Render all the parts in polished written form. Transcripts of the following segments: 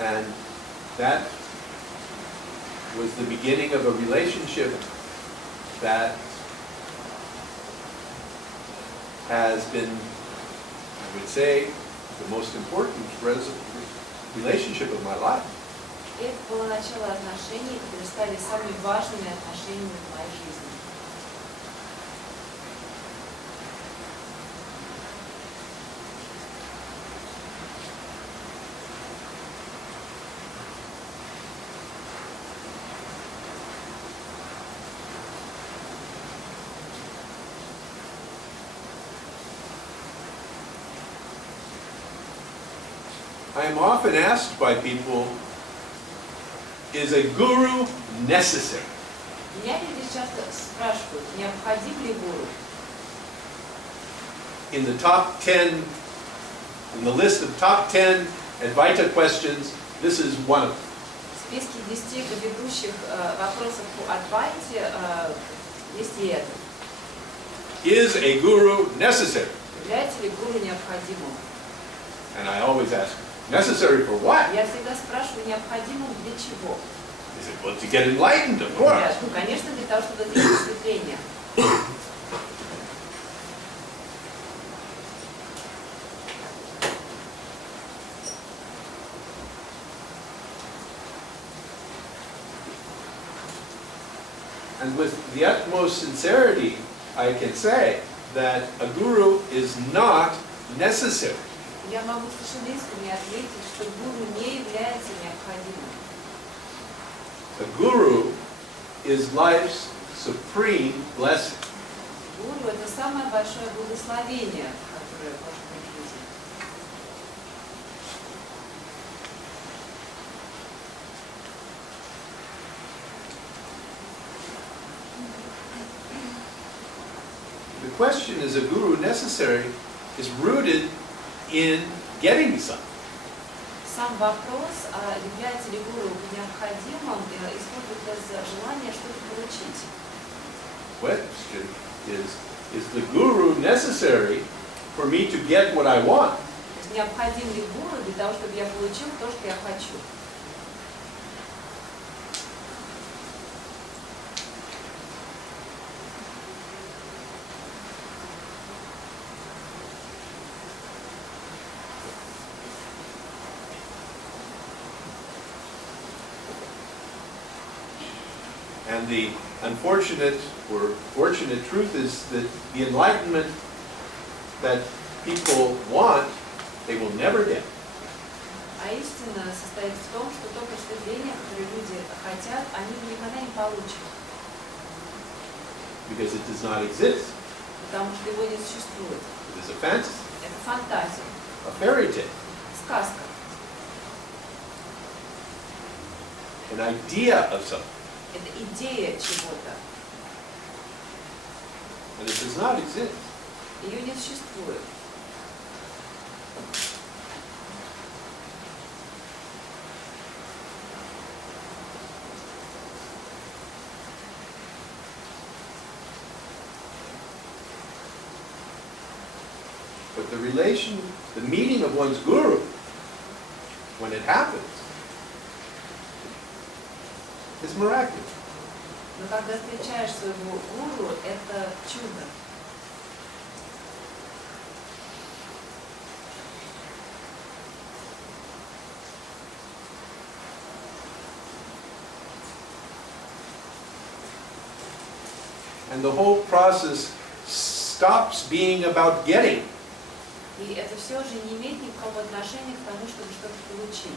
And that was the beginning of a relationship that has been, I would say, the most important relationship of my life. Это было начало отношений, которые стали самыми важными отношениями в моей жизни. I am often asked by people, is a guru necessary? Меня люди часто спрашивают, необходим ли гуру? In the list of top 10 Advaita questions, this is one of them. В списке 10 ведущих вопросов по Адвайте есть и это. Is a guru necessary? Является ли гуру необходимым? And I always ask, necessary for what? Я всегда спрашиваю, необходимым для чего? Is it well, to get enlightened, of course. Ну, конечно, для того, чтобы достичь просветления. And with the utmost sincerity, I can say that a guru is not necessary. Я могу совершенно искренне ответить, что гуру не является необходимым. The guru is life's supreme blessing. Гуру – это самое большое благословение, которое может быть в жизни. The question, is a guru necessary, is rooted in getting something. Сам вопрос, является ли гуру необходимым, исходит из желания что-то получить. Question is the guru necessary for me to get what I want? То есть необходим ли гуру для того, чтобы я получил то, что я хочу? And the unfortunate or fortunate truth is that the enlightenment that people want, they will never get. А истина состоит в том, что то просветление, которое люди хотят, они никогда не получат. Because it does not exist. Потому что его не существует. It is a fantasy, Это фантазия, a fairy tale, сказка, an idea of something. это идея чего-то. And it does not exist. Ее не существует. But the meeting of one's guru, when it happens, is miraculous. Но когда встречаешь своего гуру, это чудо. And the whole process stops being about getting. И это все же не имеет никакого отношения к тому, чтобы что-то получить.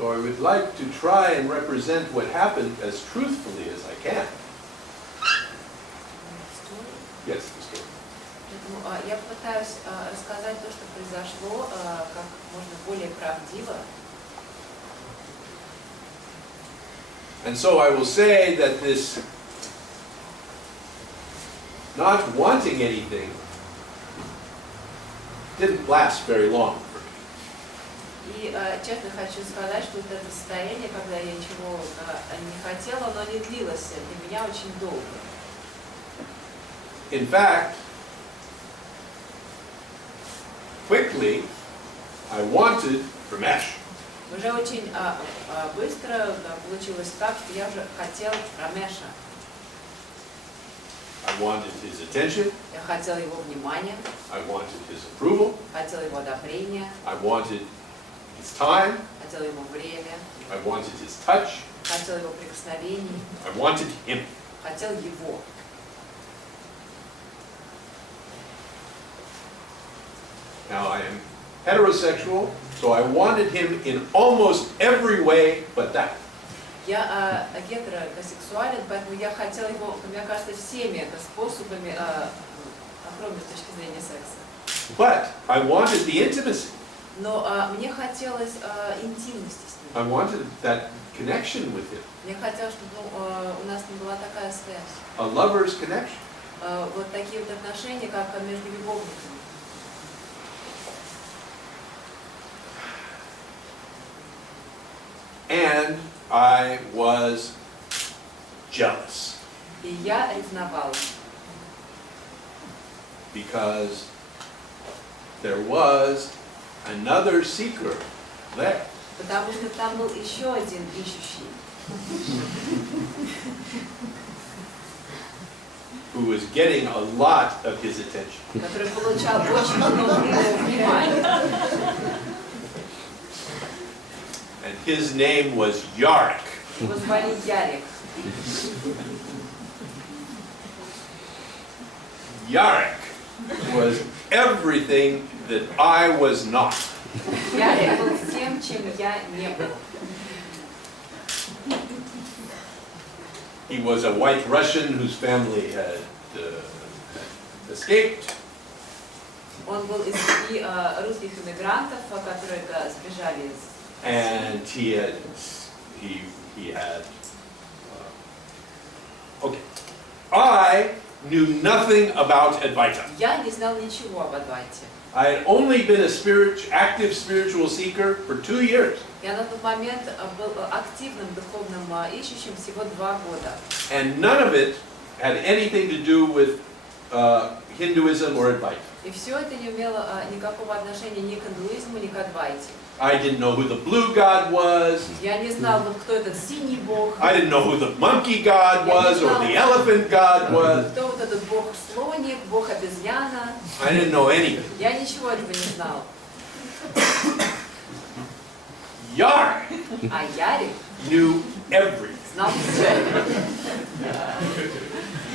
So I would like to try and represent what happened as truthfully as I can. Yes, the story. Поэтому я попытаюсь рассказать то, что произошло, как можно более правдиво. And so I will say that this not wanting anything didn't last very long for me. И честно хочу сказать, что вот это состояние, когда я ничего не хотела, оно не длилось для меня очень долго. In fact, quickly, I wanted Ramesh. Уже очень быстро получилось так, что я уже хотел Рамеша. I wanted his attention. Я хотел его внимания, I wanted his approval. хотел его одобрения, I wanted his time. хотел его время, I wanted his touch. хотел его прикосновений, I wanted him. хотел его. Now I am heterosexual, so I wanted him in almost every way but that. Я гетеросексуален, поэтому я хотела его, мне кажется, всеми способами, кроме с точки зрения секса. But I wanted the intimacy. Но мне хотелось интимности с ним. I wanted that connection with him. Мне хотелось, чтобы у нас не была такая связь. A lover's connection. Вот такие вот отношения, как между любовниками. And I was jealous И я ревновала. because there was another seeker there. Потому что там был еще один ищущий, Who was getting a lot of his attention. который получал очень много его внимания. And his name was Yarek. Его звали Ярик. Yarek was everything that I was not. Ярик был всем, чем я не был. He was a white Russian whose family had escaped. Он был из семьи русских иммигрантов, которые сбежали из... And he had okay. I knew nothing about Advaita. Я не знал ничего об Адвайте. I had only been a active spiritual seeker for 2 years. Я на тот момент был активным духовным ищущим всего 2 года. And none of it had anything to do with Hinduism or Advaita. И все это не имело никакого отношения ни к индуизму, ни к Адвайте. I didn't know who the blue god was. Я не знал, вот кто этот синий бог. I didn't know who the monkey god was or the elephant god was. Кто вот этот бог-слоник, бог-обезьяна. I didn't know anything. Я ничего этого не знал. Yarek А Ярик knew everything. знал все.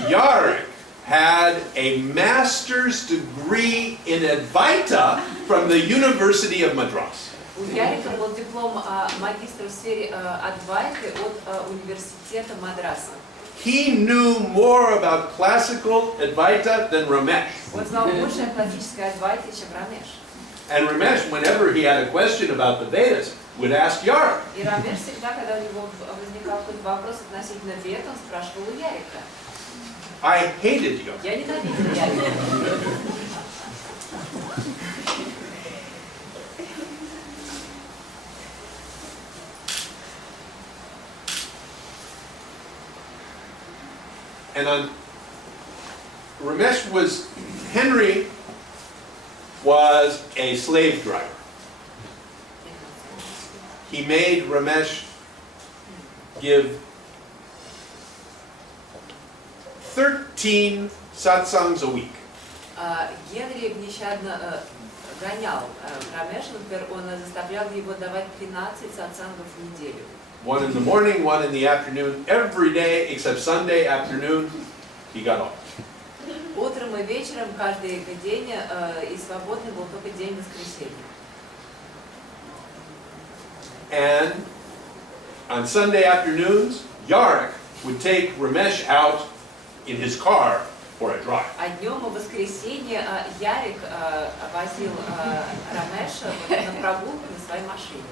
Yarek had a master's degree in Advaita from the University of Madras. У Ярика был диплом магистра в сфере Адвайты от университета Мадраса. He knew more about classical Advaita than Ramesh. Он знал больше о классической Адвайте, чем Рамеш. And Ramesh, whenever he had a question about the Vedas, would ask Yarek. И Рамеш всегда, когда у него возникал какой-то вопрос относительно Вед, он спрашивал у Ярика. I hated Yarek. Я ненавидел Ярика. And Henry was a slave driver. He made Ramesh give 13 satsangs a week. Генри нещадно гонял Рамеша, например, он заставлял его давать 13 сатсангов в неделю. 1 in the morning, 1 in the afternoon, every day except Sunday afternoon, he got off. Утром и вечером каждый день, и свободный был только день воскресенья. And on Sunday afternoons, Yarek would take Ramesh out in his car for a drive. А днем в воскресенье Ярик возил Рамеша на прогулку на своей машине.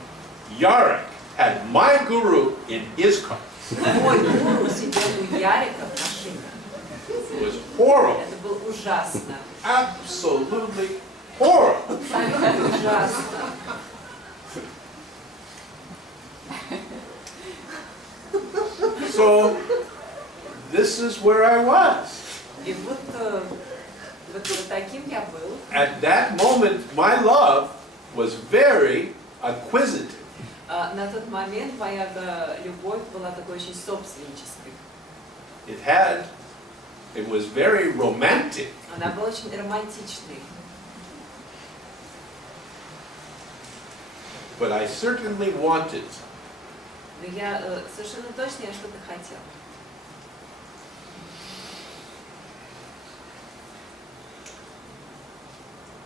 Yarek had my guru in his car. Мой гуру сидел у Ярика в машине. It was horrible. Это было ужасно. Absolutely horrible. Абсолютно ужасно. So, this is where I was. И вот таким я был. At that moment, my love was very acquisitive. На тот момент моя любовь была такой очень собственнической. It was very romantic. Она была очень романтичной. But I certainly wanted. Но я совершенно точно я что-то хотела.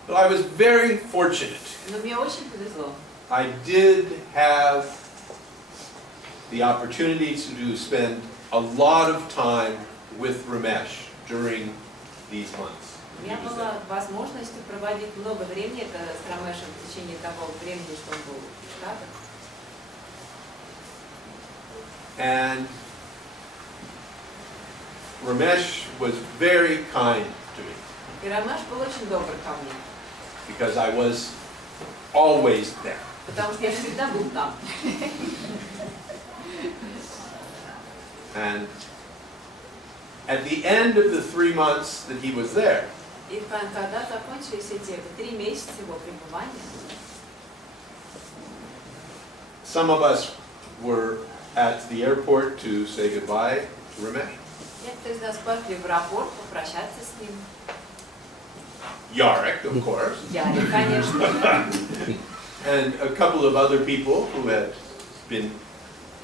But I was very fortunate. Но мне очень повезло. I did have the opportunity to spend a lot of time with Ramesh during these months. У меня была возможность проводить много времени с Рамешем в течение того времени, что он был в Штатах. And Ramesh was very kind to me И Рамеш был очень добр ко мне, because I was always there. потому что я всегда был там. And at the end of the 3 months that he was there, И когда закончились эти 3 месяца его пребывания, some of us were at the airport to say goodbye to Ramesh. некоторые из нас пошли в аэропорт попрощаться с ним. Yarek, of course, Ярик, конечно. and a couple of other people who had been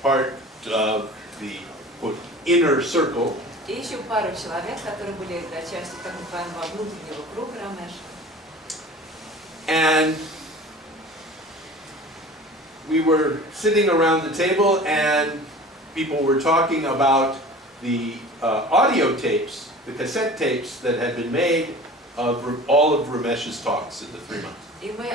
part of the quote, inner circle. И еще пару человек, которые были частью так называемого внутреннего круга Рамеша. And we were sitting around the table and people were talking about the audio tapes, the cassette tapes that had been made of all of Ramesh's talks in the 3 months. И мы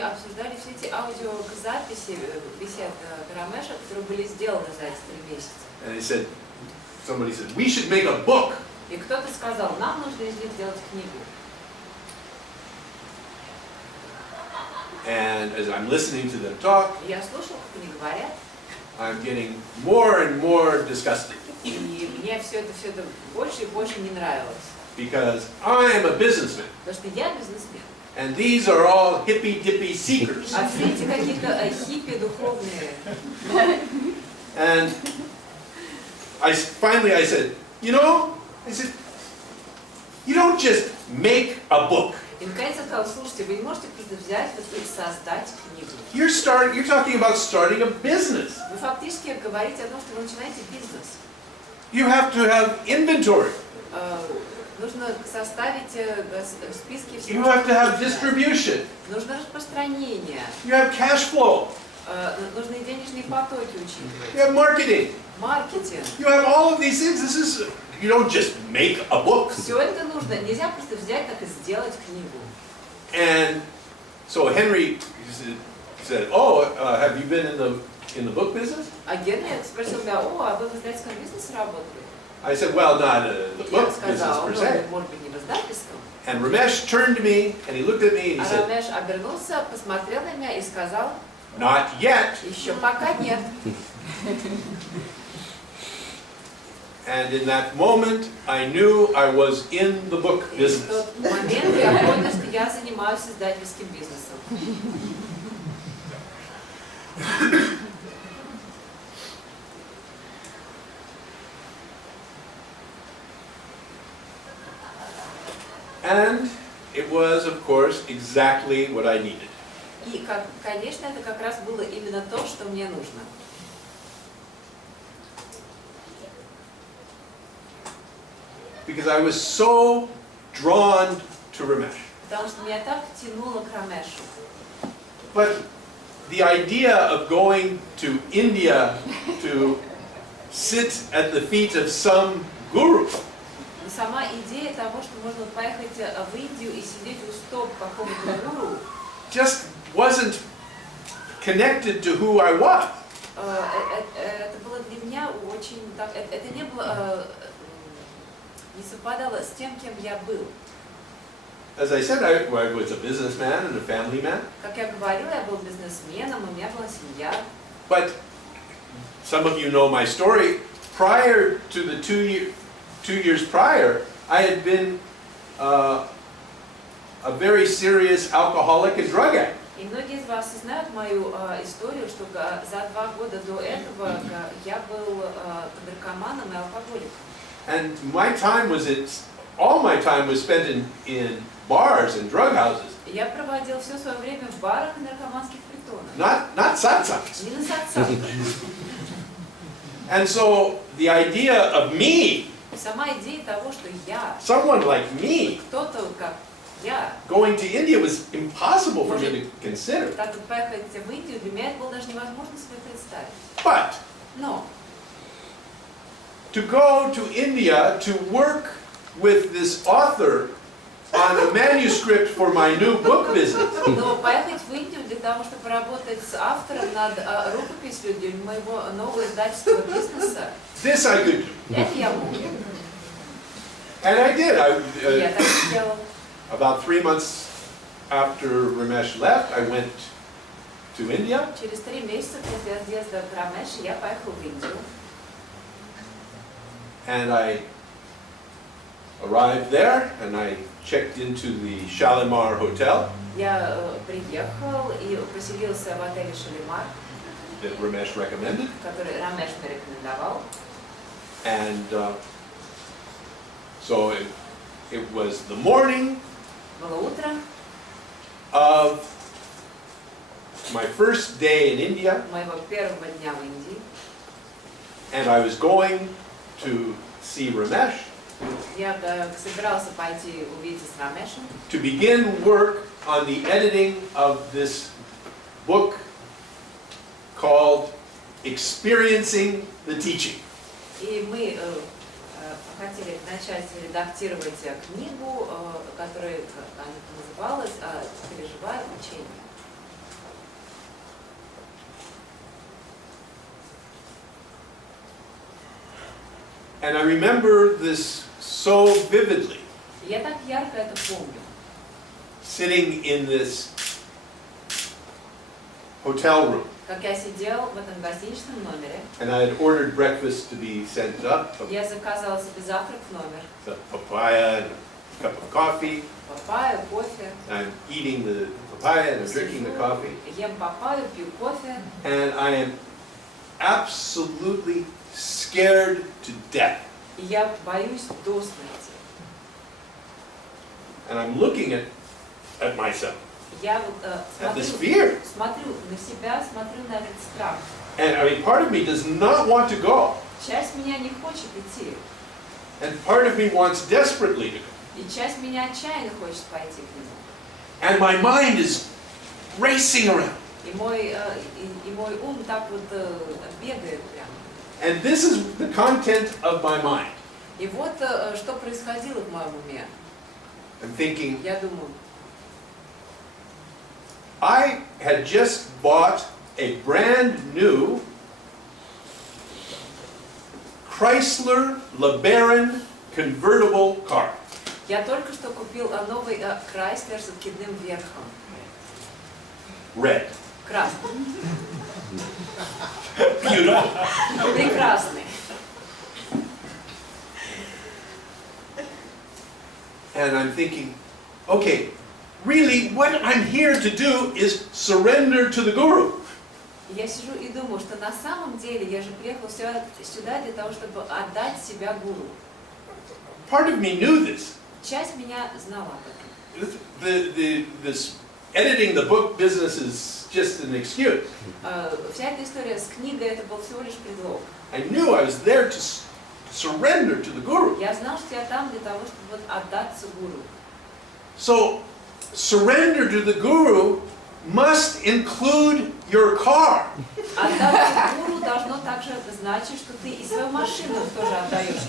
обсуждали все эти аудиозаписи бесед Рамеша, которые были сделаны за эти 3 месяца. And somebody said, we should make a book. И кто-то сказал, нам нужно из них сделать книгу. And as I'm listening to them talk, И я слушал, как они говорят, I'm getting more and more disgusted. и мне все это больше и больше не нравилось. Because I am a businessman. Потому что я бизнесмен. And these are all hippy-dippy seekers. А все эти какие-то хиппи духовные. And finally I said, you don't just make a book. И наконец я сказал, слушайте, вы не можете просто взять и создать книгу. You're talking about starting a business. Вы фактически говорите о том, что вы начинаете бизнес. You have to have inventory. Нужно составить списки всего. You have to have distribution. Нужно распространение. You have cash flow. Нужны денежные потоки учитывать. You have marketing. Маркетинг. You have all of these things. You don't just make a book. Все это нужно. Нельзя просто взять так и сделать книгу. And so Henry said, "Oh, have you been in the book business?" А Генри спросил меня, а вы в издательском бизнесе работали? I said, "Well, not the Я book business сказал, per se." может быть, не в издательском. And Ramesh turned to me and he looked at me and he А said, Рамеш обернулся, посмотрел на меня и сказал, "Not yet." еще пока нет. And in that moment, I knew I was in the book И в business. тот момент я понял, что я занимаюсь издательским бизнесом. And it was, of course, exactly what I needed. И, конечно, это как раз было именно то, что мне нужно. Because I was so drawn to Ramesh. Потому что меня так тянуло к Рамешу. But the idea of going to India to sit at the feet of some guru Сама идея того, что можно поехать в Индию и сидеть у стоп какого-то гуру, just wasn't connected to who I was. это было для меня очень так, это не было, не совпадало с тем, кем я был. As I said, I was a businessman and a family man. Как я говорила, я был бизнесменом, у меня была семья. But some of you know my story. Prior to the 2 years prior, I had been a very serious alcoholic and drug addict. И многие из вас знают мою историю, что за 2 года до этого я был наркоманом и алкоголиком. And all my time was spent in bars and drug houses. Я проводил все свое время в барах и наркоманских притонах. Not satsangs. Не на сатсангах. And so the idea of me, Сама идея того, что я, someone like me, кто-то как я, going to India was impossible for me to consider. так вот поехать в Индию, для меня это было даже невозможно себе представить. But Но to go to India to work with this author on a manuscript for my new book business, Но поехать в Индию для того, чтобы работать с автором над рукописью для моего нового издательского бизнеса, this I could do. это я мог. And I did. Я так и сделал. About 3 months after Ramesh left, I went to India. Через 3 месяца после отъезда Рамеша я поехал в Индию. And I arrived there and I checked into the Shalimar Hotel Я приехал и поселился в отеле Шалимар, that Ramesh recommended. который Рамеш мне рекомендовал. And so it was the morning Было утро of my first day in India, моего первого дня в Индии. and I was going to see Ramesh Я собирался пойти увидеться с Рамешем, to begin work on the editing of this book called Experiencing the Teaching. и мы хотели начать редактировать книгу, которая называлась «Переживая учение». And I remember this so vividly, Я так ярко это помню. sitting in this hotel room. Как я сидел в этом гостиничном номере, And I had ordered breakfast to be sent up, я заказала себе завтрак в номер. a papaya and a cup of coffee. Папайю, кофе. I'm eating the papaya and I'm drinking the coffee. Ем папайю, пью кофе. And I am absolutely scared to death. И я боюсь до смерти. And I'm looking at myself, Я вот at this fear. смотрю на себя, смотрю на этот страх. And I mean, part of me does not want to go. Часть меня не хочет идти. And part of me wants desperately to go. И часть меня отчаянно хочет пойти к нему. And my mind is racing around. И мой ум так вот бегает прямо. And this is the content of my mind. И вот что происходило в моем уме. I'm thinking, Я думаю, I had just bought a brand new Chrysler LeBaron convertible car. я только что купил новый Крайслер с откидным верхом. Red. Красный. Beautiful. Прекрасный. And I'm thinking, okay, really what I'm here to do is surrender to the Guru. Я сижу и думаю, что на самом деле я же приехал сюда для того, чтобы отдать себя гуру. Part of me knew this. Часть меня знала об этом. This editing the book business is just an excuse. Вся эта история с книгой это был всего лишь предлог. I knew I was there to surrender to the Guru. Я знал, что я там для того, чтобы вот отдаться гуру. So surrender to the Guru must include your car. Отдать гуру должно также значить, что ты и свою машину тоже отдаешь.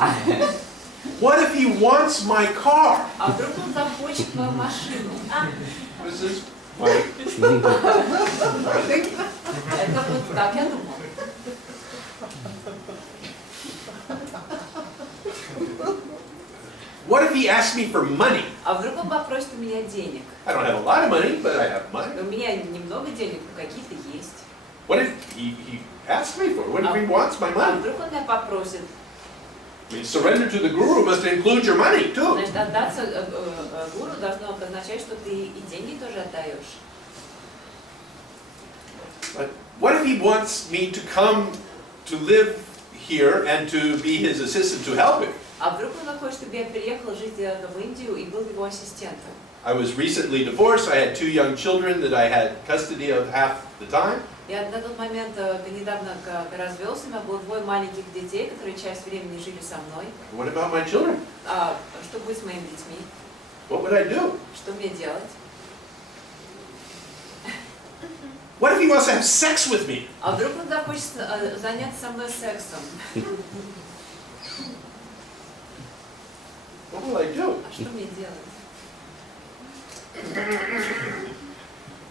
What if he wants my car? А вдруг он захочет твою машину? This is my thinking. Это вот так я думала. What if he asks me for money? А вдруг он попросит у меня денег? I don't have a lot of money, but I have money. У меня немного денег, но какие-то есть. What if he asks me for it? What if he wants my А money? вдруг он меня попросит? I mean, surrender to the Guru must include your money too. Значит, отдаться гуру должно означать, что ты и деньги тоже отдаешь. But what if he wants me to come to live here and to be his assistant to help him? А вдруг он захочет, чтобы я приехала жить в Индию и был его ассистентом? I was recently divorced. I had 2 young children that I had custody of half the time. Я на тот момент недавно развелся, у меня было 2 маленьких детей, которые часть времени жили со мной. What about my children? А что будет с моими детьми? What would I do? Что мне делать? What if he wants to have sex with me? А вдруг он захочет заняться со мной сексом? What will I do? А что мне делать?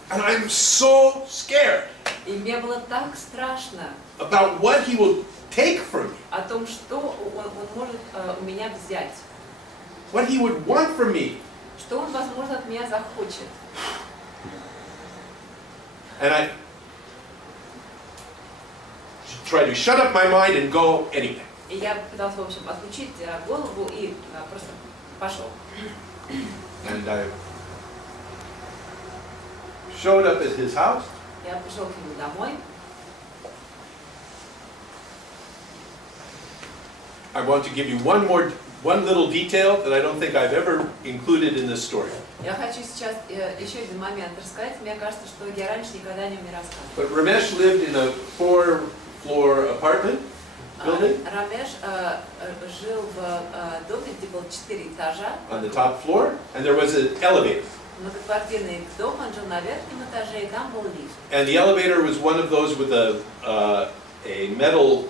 And I'm so scared И мне было так страшно about what he will take from me, о том, что он может у меня взять. what he would want from me. Что он, возможно, от меня захочет. And I try to shut up my mind and go anyway. И я пыталась, в общем, отключить голову и просто пошел. And I showed up at his house. Я пришел к нему домой. I want to give you one little detail that I don't think I've ever included in this story. Я хочу сейчас еще один момент рассказать. Мне кажется, что я раньше никогда о нем не рассказывала. But Ramesh lived in a 4-floor apartment building Рамеш жил в доме, где было 4 этажа. on the top floor, and there was an elevator. Многоквартирный дом, он жил на верхнем этаже, и там был лифт. And the elevator was one of those with a metal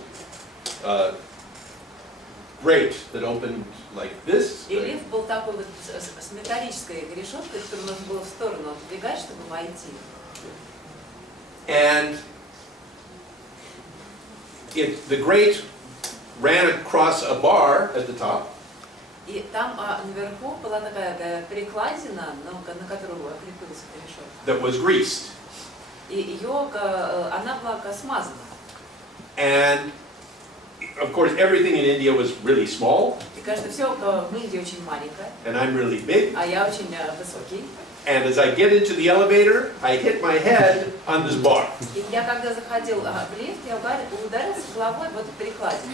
grate that opened like this. И лифт был такой вот с металлической решеткой, которую нужно было в сторону отодвигать, чтобы войти. And the grate ran across a bar at the top. И там наверху была такая перекладина, на которую крепилась эта решетка. That was greased. И она была смазана. And of course, everything in India was really small. И, конечно, все в Индии очень маленькое, And I'm really big. а я очень высокий. And as I get into the elevator, I hit my head on this bar. И я, когда заходил в лифт, я ударился головой в эту перекладину.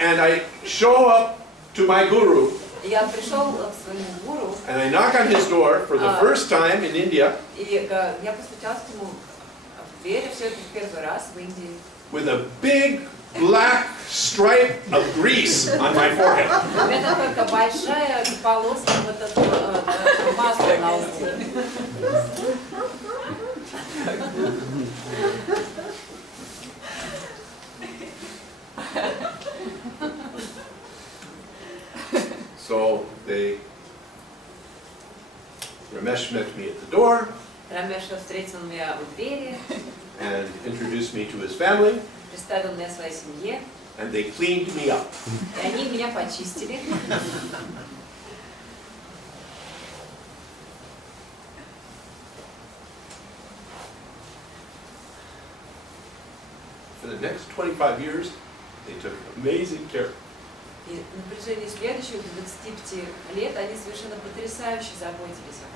And I show up to my Guru, И я пришел к своему гуру, and I knock on his door for the first time in India и я постучался к нему в дверь, все это в первый раз в Индии. with a big black stripe of grease on my forehead. У меня такая большая полоска вот этого масла на лбу. So Ramesh met me at the door Рамеш встретил меня у двери, and introduced me to his family, представил меня своей семье, and they cleaned me up. и они меня почистили. For the next 25 years, they took amazing care. И на протяжении следующих 25 лет они совершенно потрясающе заботились о